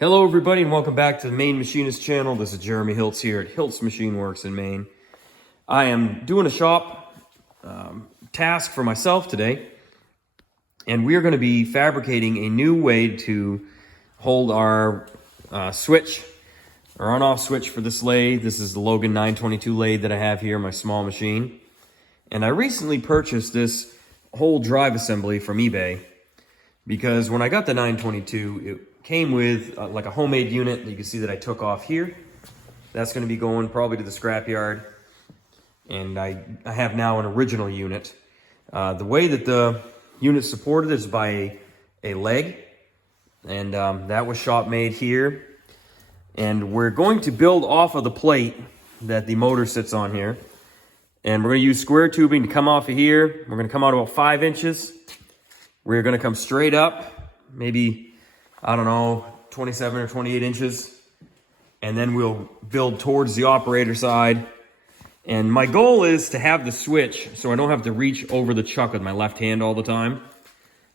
Hello everybody and welcome back to the Maine Machinist channel. This is Jeremy Hiltz here at Hiltz Machine Works in Maine. I am doing a shop task for myself today, and we are going to be fabricating a new way to hold our switch, our on-off switch for this lathe. This is the Logan 922 lathe that I have here, my small machine. And I recently purchased this whole drive assembly from eBay because when I got the 922, it came with like a homemade unit that you can see that I took off here. That's going to be going probably to the scrapyard. And I have now an original unit. The way that the unit's supported is by a leg. And that was shop made here. And we're going to build off of the plate that the motor sits on here. And we're going to use square tubing to come off of here. We're going to come out about 5 inches. We're going to come straight up, maybe, I don't know, 27 or 28 inches. And then we'll build towards the operator side. And my goal is to have the switch so I don't have to reach over the chuck with my left hand all the time.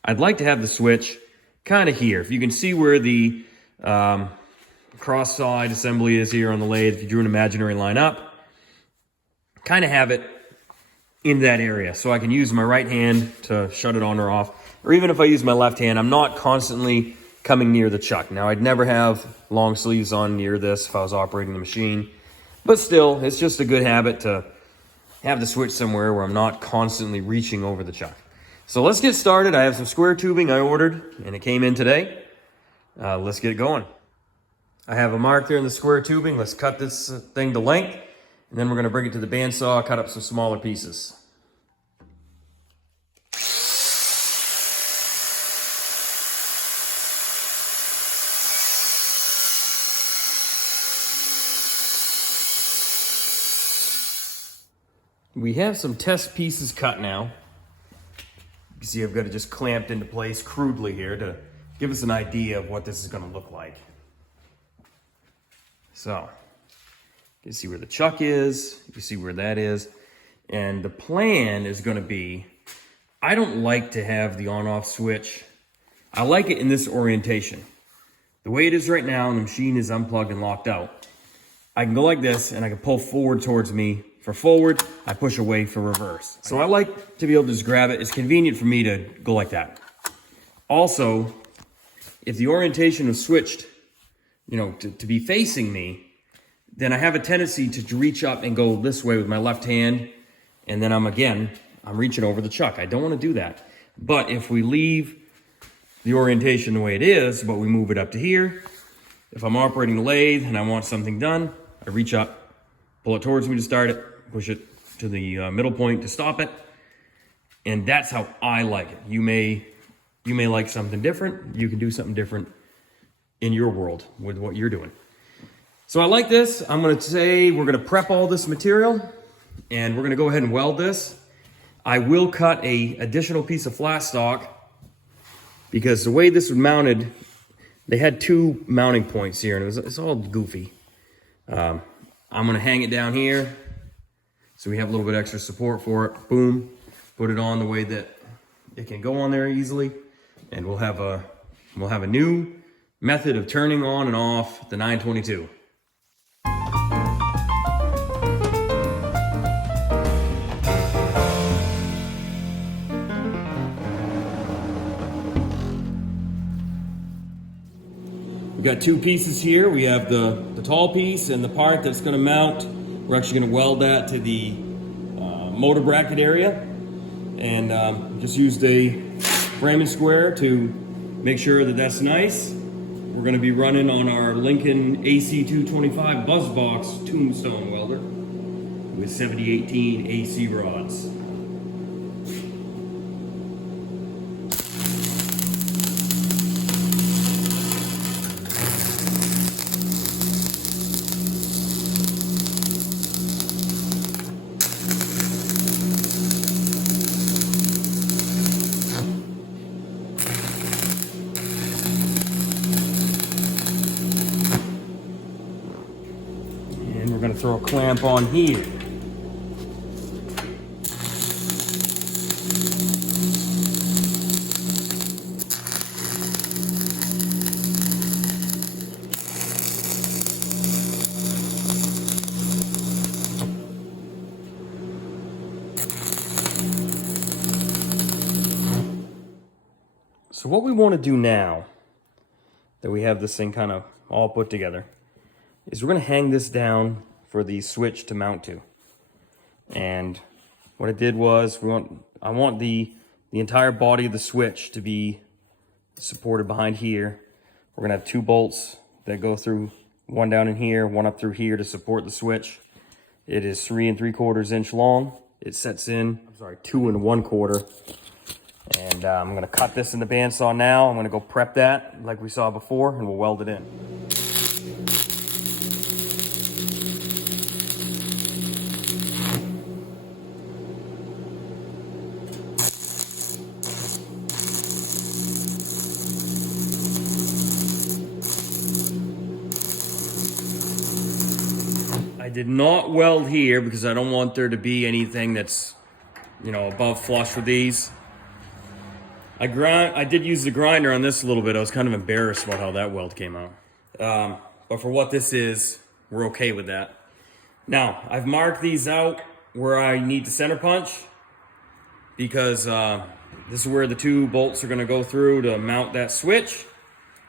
I'd like to have the switch kind of here. If you can see where the cross side assembly is here on the lathe, if you drew an imaginary line up, kind of have it in that area so I can use my right hand to shut it on or off. Or even if I use my left hand, I'm not constantly coming near the chuck. Now, I'd never have long sleeves on near this if I was operating the machine. But still, it's just a good habit to have the switch somewhere where I'm not constantly reaching over the chuck. So let's get started. I have some square tubing I ordered, and it came in today. Let's get going. I have a mark there in the square tubing. Let's cut this thing to length, and then we're going to bring it to the bandsaw, cut up some smaller pieces. We have some test pieces cut now. You can see I've got it just clamped into place crudely here to give us an idea of what this is going to look like. So, you can see where the chuck is, you can see where that is, and the plan is going to be, I don't like to have the on-off switch. I like it in this orientation. The way it is right now, and the machine is unplugged and locked out, I can go like this and I can pull forward towards me. For forward, I push away for reverse. So I like to be able to just grab it. It's convenient for me to go like that. Also, if the orientation was switched, to be facing me, then I have a tendency to reach up and go this way with my left hand, and then I'm reaching over the chuck. I don't want to do that. But if we leave the orientation the way it is, but we move it up to here, if I'm operating the lathe and I want something done, I reach up, pull it towards me to start it, push it to the middle point to stop it. And that's how I like it. You may like something different. You can do something different in your world with what you're doing. So I like this. I'm going to say we're going to prep all this material and we're going to go ahead and weld this. I will cut a additional piece of flat stock because the way this was mounted, they had 2 mounting points here and it's all goofy. I'm going to hang it down here so we have a little bit extra support for it. Boom. Put it on the way that it can go on there easily. And we'll have a new method of turning on and off the 922. We've got 2 pieces here. We have the tall piece and the part that's going to mount. We're actually going to weld that to the motor bracket area. And just used a framing square to make sure that that's nice. We're going to be running on our Lincoln AC225 BuzzBox tombstone welder with 7018 AC rods. And we're going to throw a clamp on here. So what we want to do now that we have this thing kind of all put together is we're going to hang this down for the switch to mount to. And what I did was I want the entire body of the switch to be supported behind here. We're going to have 2 bolts that go through, one down in here, one up through here to support the switch. It is 3 3/4 inch long. It sets in, 2 1/4. And I'm going to cut this in the bandsaw now. I'm going to go prep that like we saw before, and we'll weld it in. I did not weld here because I don't want there to be anything that's, you know, above flush with these. I did use the grinder on this a little bit. I was kind of embarrassed about how that weld came out. But for what this is, we're okay with that. Now, I've marked these out where I need the center punch because this is where the 2 bolts are going to go through to mount that switch.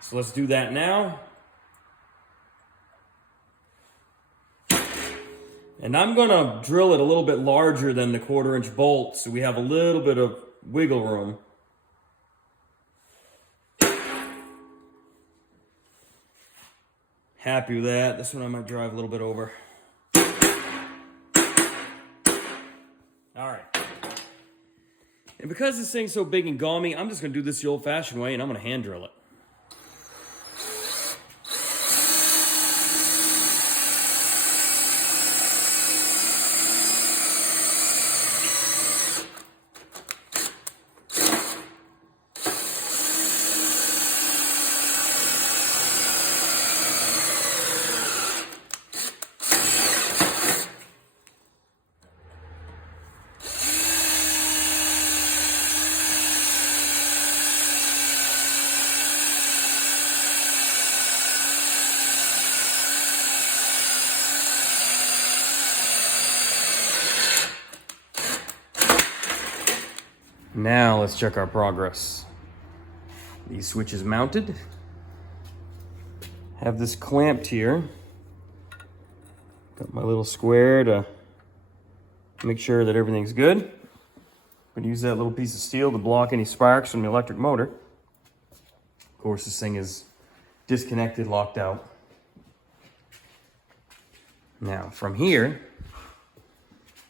So let's do that now. And I'm going to drill it a little bit larger than the 1/4 inch bolt so we have a little bit of wiggle room. Happy with that. This one I might drive a little bit over. All right. And because this thing's so big and gaumy, I'm just going to do this the old-fashioned way, and I'm going to hand drill it. Now let's check our progress. These switches mounted. Have this clamped here. Got my little square to make sure that everything's good. I'm going to use that little piece of steel to block any sparks from the electric motor. Of course, this thing is disconnected, locked out. Now, from here,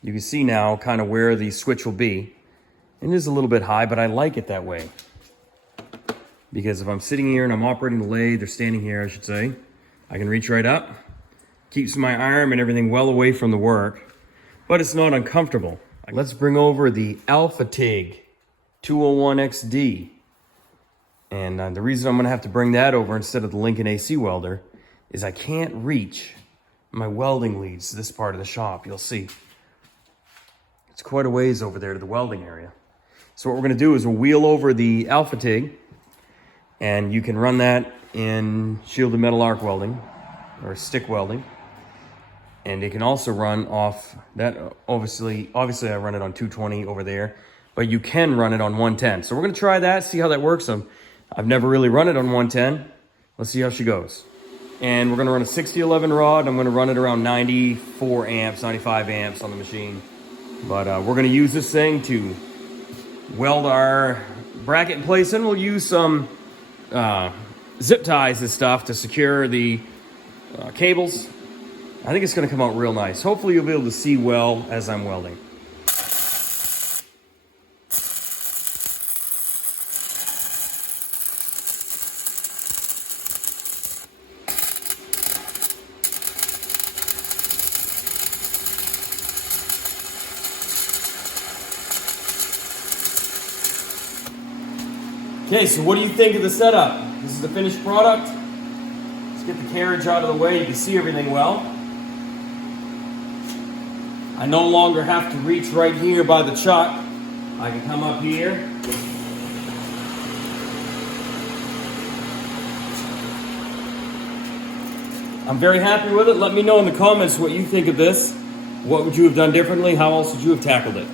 you can see now kind of where the switch will be. It is a little bit high, but I like it that way. Because if I'm sitting here and I'm operating the lathe, or standing here, I should say, I can reach right up. Keeps my arm and everything well away from the work, but it's not uncomfortable. Let's bring over the Alpha TIG 201XD. And the reason I'm gonna have to bring that over instead of the Lincoln AC welder is I can't reach my welding leads to this part of the shop. You'll see. It's quite a ways over there to the welding area. So what we're going to do is we'll wheel over the Alpha TIG, and you can run that in shielded metal arc welding or stick welding. And it can also run off that, obviously I run it on 220 over there, but you can run it on 110. So we're going to try that, see how that works. I've never really run it on 110. Let's see how she goes. And we're going to run a 6011 rod. I'm going to run it around 94 amps, 95 amps on the machine. But we're going to use this thing to weld our bracket in place, and we'll use some zip ties and stuff to secure the cables. I think it's going to come out real nice. Hopefully you'll be able to see well as I'm welding. Okay, so what do you think of the setup? This is the finished product. Let's get the carriage out of the way. You can see everything well. I no longer have to reach right here by the chuck. I can come up here. I'm very happy with it. Let me know in the comments what you think of this. What would you have done differently? How else would you have tackled it?